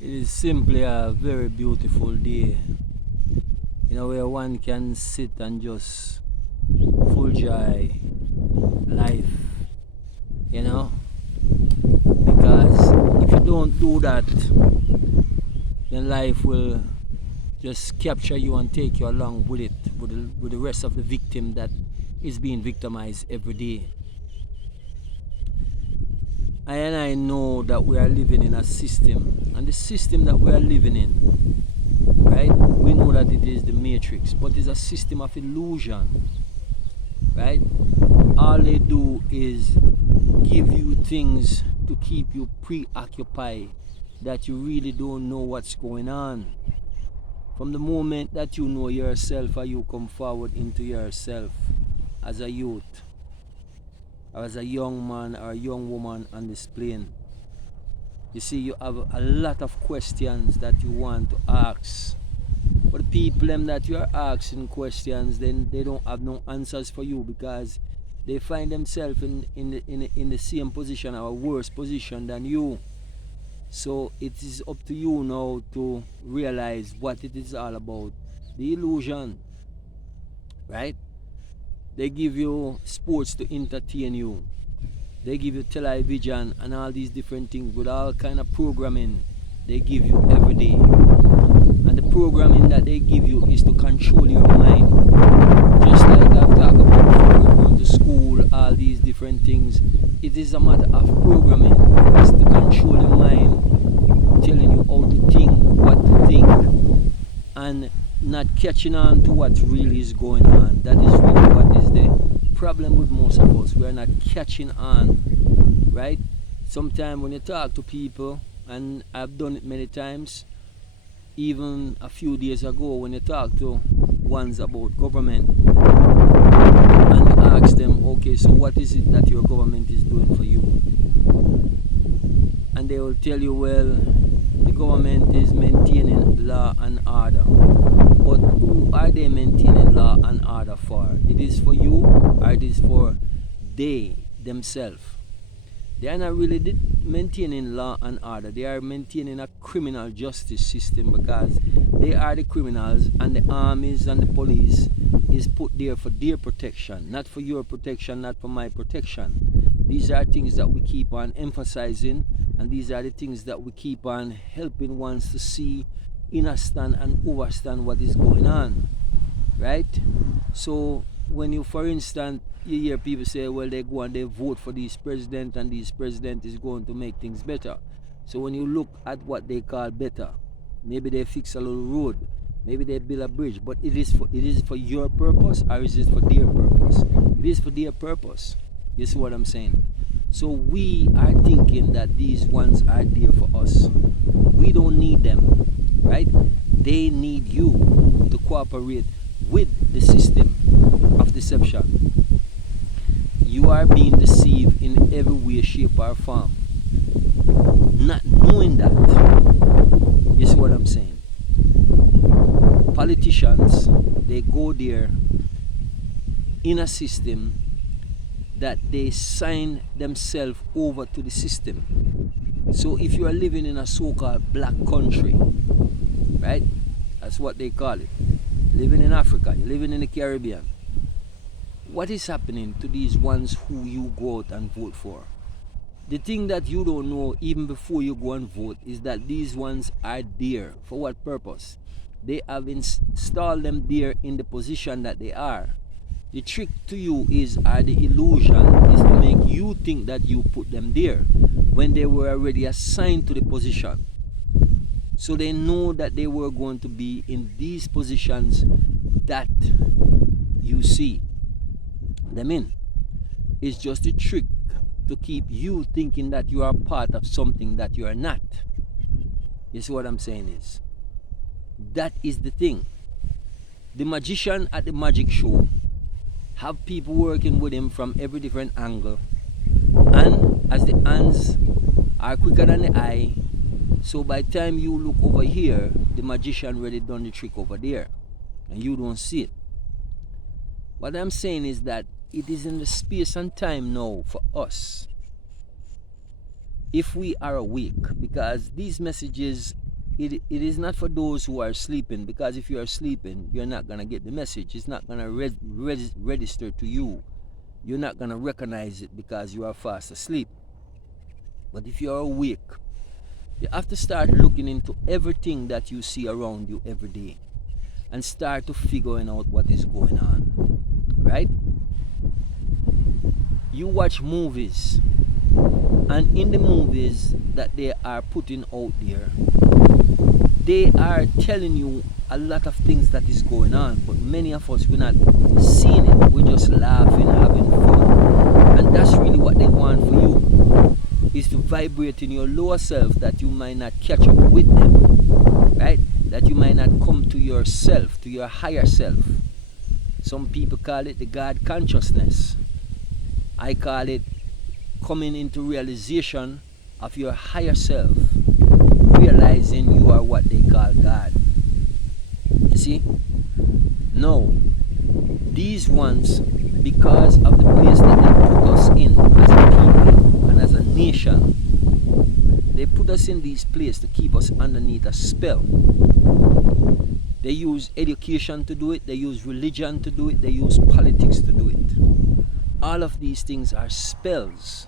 It is simply a very beautiful day, where one can sit and just full joy life, you know, because if you don't do that, then life will just capture you and take you along with it, with the rest of the victim that is being victimized every day. I know that we are living in a system, and the system that we are living in, right? We know that it is the matrix, but it's a system of illusion, right? All they do is give you things to keep you preoccupied that you really don't know what's going on. From the moment that you know yourself or you come forward into yourself as a youth, or as a young man or a young woman on this plane, you see, you have a lot of questions that you want to ask. But the people them that you are asking questions, then they don't have no answers for you because they find themselves in the same position or a worse position than you. So it is up to you now to realize what it is all about. The illusion, right? They give you sports to entertain you. They give you television and all these different things with all kind of programming they give you every day. And the programming that they give you is to control your mind. Just like I've talked about before, going to school, all these different things. It is a matter of programming. It's to control your mind, telling you how to think, what to think, and not catching on to what really is going on. That is really what is the problem with most of us. We are not catching on, right? Sometimes when you talk to people, and I've done it many times, even a few days ago when you talk to ones about government and you ask them, okay, so what is it that your government is doing for you? And they will tell you, well, the government is maintaining law and order. But who are they maintaining law and order for? It is for you or it is for they themselves? They are not really maintaining law and order. They are maintaining a criminal justice system because they are the criminals, and the armies and the police is put there for their protection, not for your protection, not for my protection. These are things that we keep on emphasizing, and these are the things that we keep on helping ones to see, understand and overstand what is going on, right? So when you, for instance, you hear people say, well, they go and they vote for this president and this president is going to make things better. So when you look at what they call better, maybe they fix a little road, maybe they build a bridge, but it is for your purpose or is it for their purpose? It is for their purpose. You see what I'm saying? So we are thinking that these ones are there for us. We don't need them, right? They need you to cooperate with the system of deception. You are being deceived in every way, shape or form. Not knowing that. You see what I'm saying? Politicians, they go there in a system that they sign themselves over to the system. So if you are living in a so-called black country, right? That's what they call it. Living in Africa, you're living in the Caribbean. What is happening to these ones who you go out and vote for? The thing that you don't know even before you go and vote is that these ones are there. For what purpose? They have installed them there in the position that they are. The trick to you is, or the illusion is to make you think that you put them there when they were already assigned to the position. So they know that they were going to be in these positions that you see them in. It's just a trick to keep you thinking that you are part of something that you are not. You see what I'm saying is? That is the thing. The magician at the magic show have people working with him from every different angle. And as the hands are quicker than the eye, so by the time you look over here, the magician already done the trick over there. And you don't see it. What I'm saying is that it is in the space and time now for us, if we are awake, because these messages it is not for those who are sleeping, because if you are sleeping, you're not going to get the message. It's not going to register to you. You're not going to recognize it because you are fast asleep. But if you are awake, you have to start looking into everything that you see around you every day and start to figuring out what is going on, right? You watch movies, and in the movies that they are putting out there, they are telling you a lot of things that is going on, but many of us, we're not seeing it. We're just laughing, having fun, and that's really what they want for you, is to vibrate in your lower self, that you might not catch up with them, right? That you might not come to yourself, to your higher self. Some people call it the God consciousness. I call it coming into realization of your higher self, realizing you are what they call God. You see? No. These ones, because of the place that they put us in as a people and as a nation, they put us in these places to keep us underneath a spell. They use education to do it, they use religion to do it, they use politics to do it. All of these things are spells,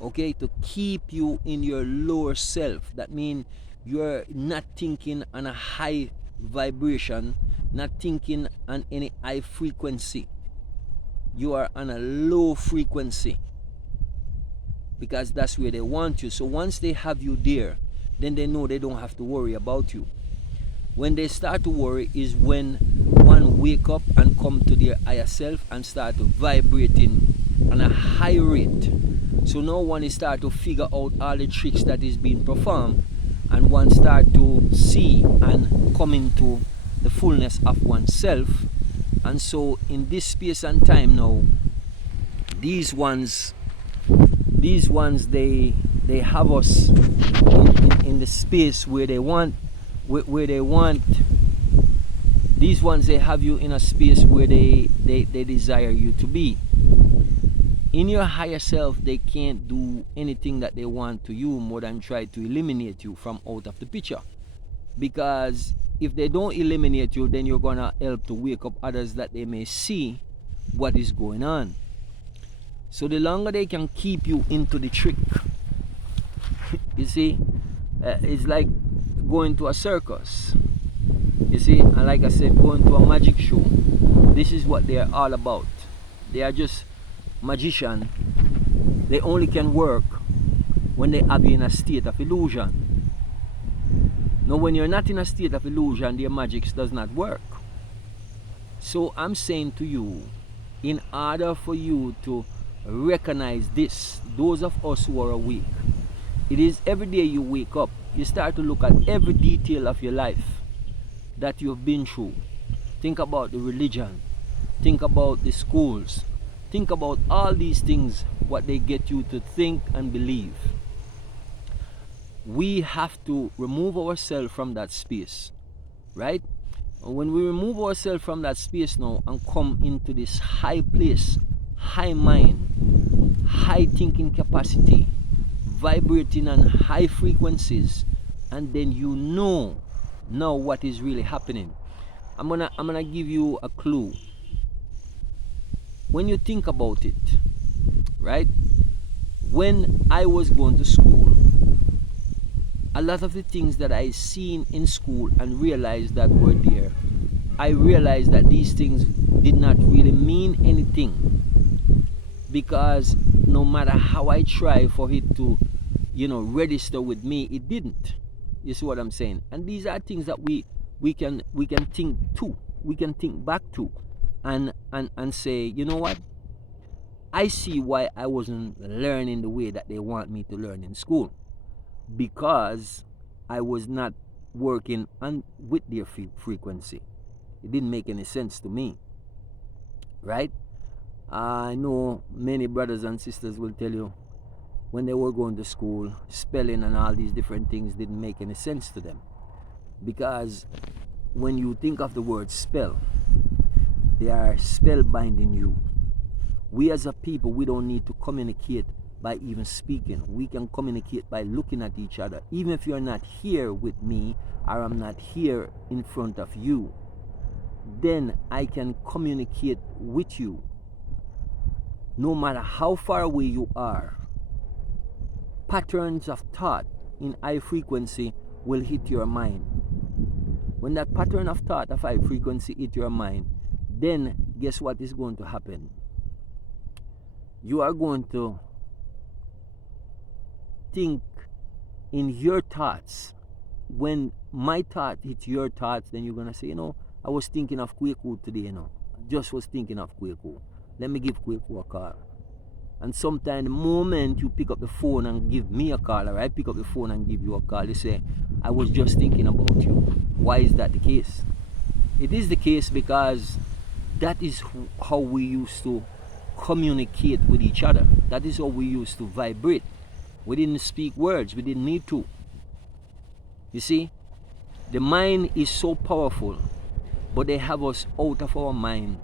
okay, to keep you in your lower self. That means you're not thinking on a high vibration, not thinking on any high frequency. You are on a low frequency, because that's where they want you. So once they have you there, then they know they don't have to worry about you. When they start to worry is when one wake up and come to their higher self and start vibrating on a high rate. So now one is start to figure out all the tricks that is being performed, and one start to see and come into the fullness of oneself. And so in this space and time now, these ones they have us in the space where they want, these ones, they have you in a space where they desire you to be. In your higher self, they can't do anything that they want to you more than try to eliminate you from out of the picture. Because if they don't eliminate you, then you're gonna help to wake up others that they may see what is going on. So the longer they can keep you into the trick, you see, it's like going to a circus. You see, and like I said, going to a magic show. This is what they are all about. They are just magician. They only can work when they are in a state of illusion. Now when you're not in a state of illusion, their magic does not work. So I'm saying to you, in order for you to recognize this, those of us who are awake, it is every day you wake up, you start to look at every detail of your life that you've been through. Think about the religion, think about the schools, think about all these things, what they get you to think and believe. We have to remove ourselves from that space, right? When we remove ourselves from that space now and come into this high place, high mind, high thinking capacity, vibrating on high frequencies, and then you know now what is really happening. I'm gonna give you a clue. When you think about it, right? When I was going to school, a lot of the things that I seen in school and realized that were there, I realized that these things did not really mean anything, because no matter how I try for it to, register with me, it didn't. You see what I'm saying? And these are things that we can think to, we can think back to, and say, you know what? I see why I wasn't learning the way that they want me to learn in school, because I was not working with their frequency. It didn't make any sense to me, right? I know many brothers and sisters will tell you when they were going to school, spelling and all these different things didn't make any sense to them, because when you think of the word spell, they are spell binding you. We as a people, we don't need to communicate by even speaking. We can communicate by looking at each other. Even if you're not here with me, or I'm not here in front of you, then I can communicate with you. No matter how far away you are, patterns of thought in high frequency will hit your mind. When that pattern of thought of high frequency hit your mind, then guess what is going to happen? You are going to think in your thoughts. When my thought hits your thoughts, then you're going to say, I was thinking of Kwaku today, just was thinking of Kwaku. Let me give Kwaku a call. And sometimes the moment you pick up the phone and give me a call, or I pick up the phone and give you a call, you say, I was just thinking about you. Why is that the case? It is the case because that is how we used to communicate with each other. That is how we used to vibrate. We didn't speak words. We didn't need to. You see, the mind is so powerful, but they have us out of our mind,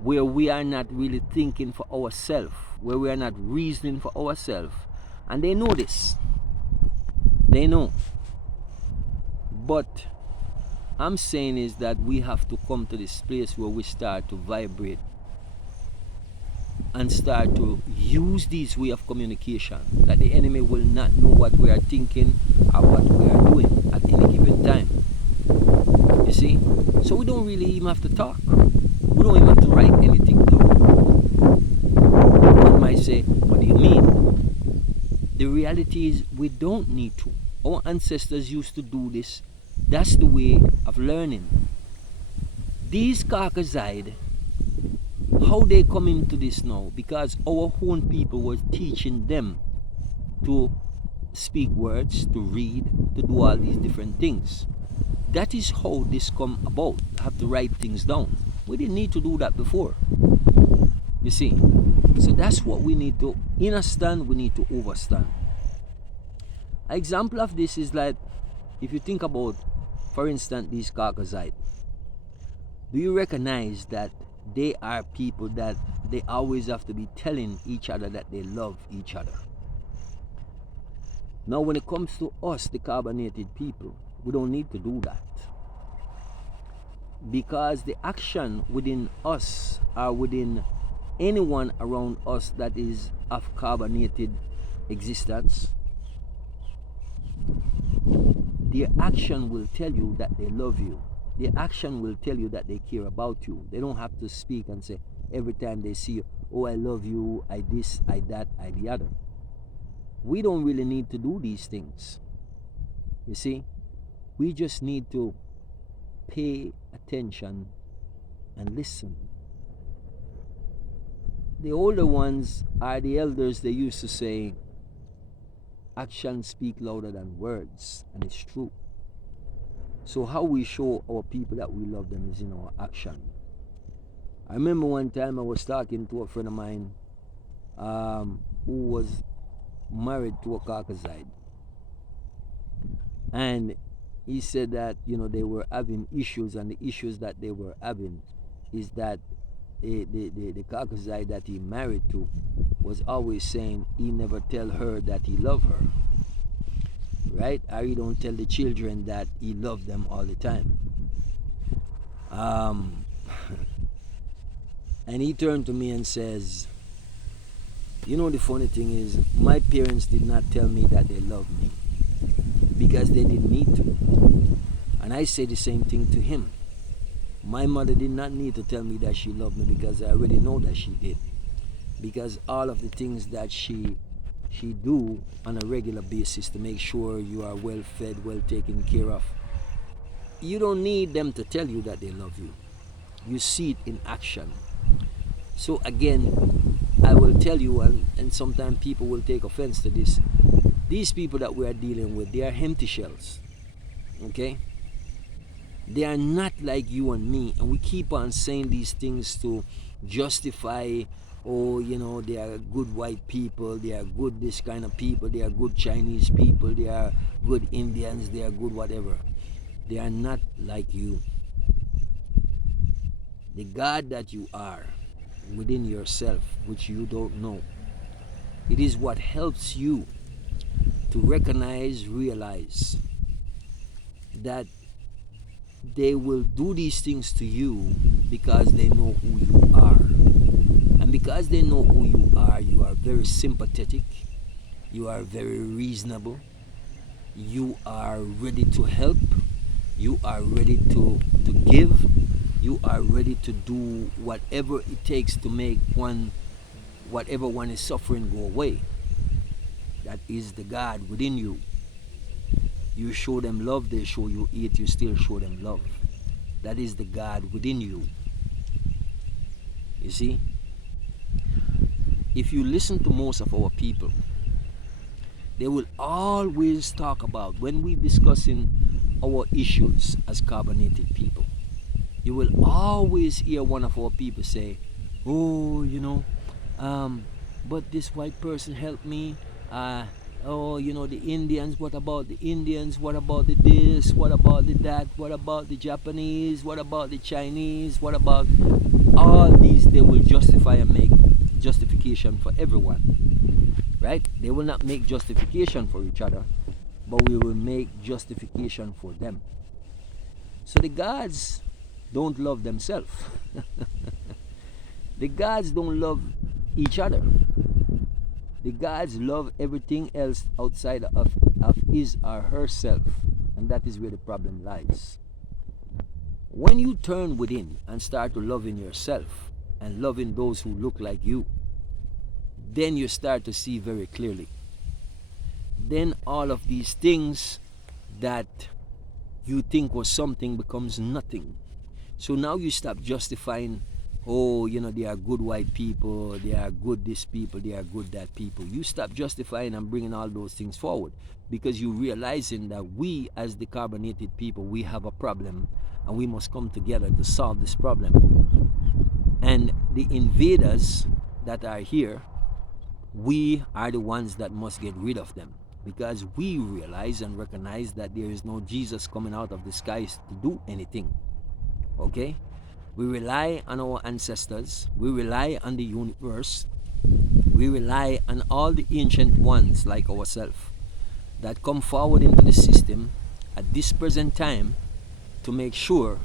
where we are not really thinking for ourselves, where we are not reasoning for ourselves. And they know this. They know. But I'm saying is that we have to come to this place where we start to vibrate and start to use this way of communication, that the enemy will not know what we are thinking or what we are doing at any given time. You see? So we don't really even have to talk. We don't even have to write anything down. One might say, what do you mean? The reality is we don't need to. Our ancestors used to do this. That's the way of learning. These Caucaside, how they come into this now? Because our own people were teaching them to speak words, to read, to do all these different things. That is how this come about. Have to write things down. We didn't need to do that before. You see? So that's what we need to understand, we need to overstand. An example of this is like, if you think about, for instance, these Caucasite, do you recognize that they are people that they always have to be telling each other that they love each other? Now when it comes to us, the carbonated people, we don't need to do that. Because the action within us or within anyone around us that is of carbonated existence, their action will tell you that they love you. Their action will tell you that they care about you. They don't have to speak and say every time they see you, oh, I love you, I this, I that, I the other. We don't really need to do these things. You see, we just need to pay attention and listen. The older ones are the elders. They used to say, actions speak louder than words, and it's true. So how we show our people that we love them is in our action. I remember one time I was talking to a friend of mine who was married to a Caucaside, and he said that they were having issues, and the issues that they were having is that the Caucaside that he married to was always saying he never tell her that he loved her, right? Or he don't tell the children that he loved them all the time. And he turned to me and says, the funny thing is, my parents did not tell me that they loved me because they didn't need to. And I say the same thing to him. My mother did not need to tell me that she loved me because I already know that she did. Because all of the things that she do on a regular basis to make sure you are well fed, well taken care of, you don't need them to tell you that they love you. You see it in action. So again, I will tell you, and sometimes people will take offense to this, these people that we are dealing with, they are empty shells. Okay? They are not like you and me, and we keep on saying these things to justify, they are good white people, they are good this kind of people, they are good Chinese people, they are good Indians, they are good whatever. They are not like you. The God that you are within yourself, which you don't know, It is what helps you to recognize, realize that they will do these things to you because they know who you are. And because they know who you are very sympathetic, you are very reasonable, you are ready to help, you are ready to give, you are ready to do whatever it takes to make whatever one is suffering go away. That is the God within you. You show them love, they show you hate, you still show them love. That is the God within you. You see? If you listen to most of our people, they will always talk about, when we discussing our issues as carbonated people, you will always hear one of our people say, oh, but this white person helped me. The Indians, what about the Indians? What about the this? What about the that? What about the Japanese? What about the Chinese? What about all these? They will justify and make justification for everyone, right? They will not make justification for each other, but we will make justification for them. So the gods don't love themselves. The gods don't love each other. The gods love everything else outside of his or herself. And that is where the problem lies. When you turn within and start to loving yourself and loving those who look like you, then you start to see very clearly. Then all of these things that you think was something becomes nothing. So now you stop justifying, they are good white people, they are good this people, they are good that people. You stop justifying and bringing all those things forward because you realizing that we as the carbonated people, we have a problem and we must come together to solve this problem. And the invaders that are here, we are the ones that must get rid of them because we realize and recognize that there is no Jesus coming out of the skies to do anything. Okay? We rely on our ancestors. We rely on the universe. We rely on all the ancient ones like ourselves that come forward into the system at this present time to make sure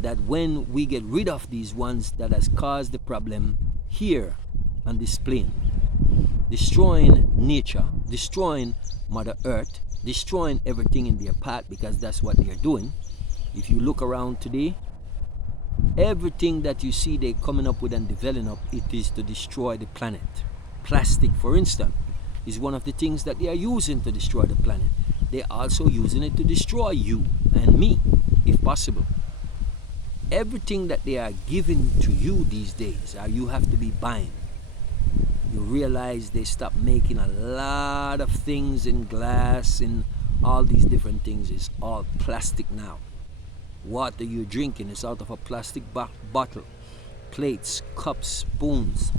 that when we get rid of these ones that has caused the problem here on this plane, destroying nature, destroying Mother Earth, destroying everything in their path because that's what they're doing. If you look around today, everything that you see they coming up with and developing up, it is to destroy the planet. Plastic, for instance, is one of the things that they are using to destroy the planet. They're also using it to destroy you and me, if possible. Everything that they are giving to you these days, you have to be buying. You realize they stopped making a lot of things in glass and all these different things. It's all plastic now. Water you're drinking is out of a plastic bottle. Plates, cups, spoons,